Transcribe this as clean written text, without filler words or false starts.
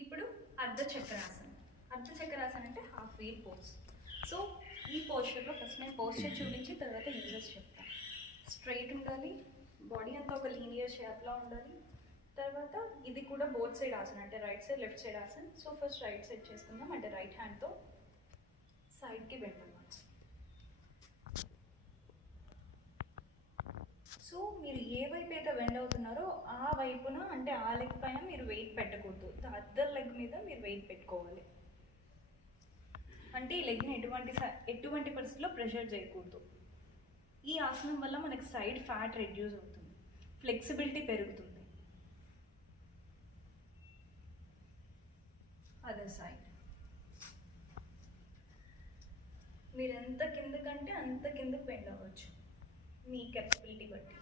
ఇప్పుడు అర్ధచక్రాసనం. అర్ధచక్రాసనం అంటే half wheel pose. So ఈ పోస్చర్లో ఫస్ట్ నేను పోస్చర్ చూపించి తర్వాత యూజెస్ చెప్తాను. స్ట్రైట్ ఉండాలి, బాడీ అంతా ఒక లీనియర్ షేప్లా ఉండాలి. తర్వాత ఇది కూడా బోత్ సైడ్ ఆసనం, అంటే రైట్ సైడ్ లెఫ్ట్ సైడ్ ఆసనం. సో ఫస్ట్ రైట్ సైడ్ చేసుకుందాం, అంటే రైట్ హ్యాండ్తో సైడ్కి బెండ్ అవ్వచ్చు. సో మీరు ఏ వైపు అయితే బెండ్ అవుతున్నారో ఆ వైపున, అంటే ఆ లెగ్ పైన మీరు వెయిట్ పెట్టకూడదు, అదర్ లెగ్ మీద మీరు వెయిట్ పెట్టుకోవాలి. అంటే ఈ లెగ్ని ఎటువంటి పరిస్థితిలో ప్రెషర్ చేయకూడదు. ఈ ఆసనం వల్ల మనకి సైడ్ ఫ్యాట్ రెడ్యూస్ అవుతుంది, ఫ్లెక్సిబిలిటీ పెరుగుతుంది. అదర్ సైడ్ మీరు ఎంత కిందకంటే అంత కిందకు బెండ్ అవ్వచ్చు మీ కెపాసిటీ బట్టి.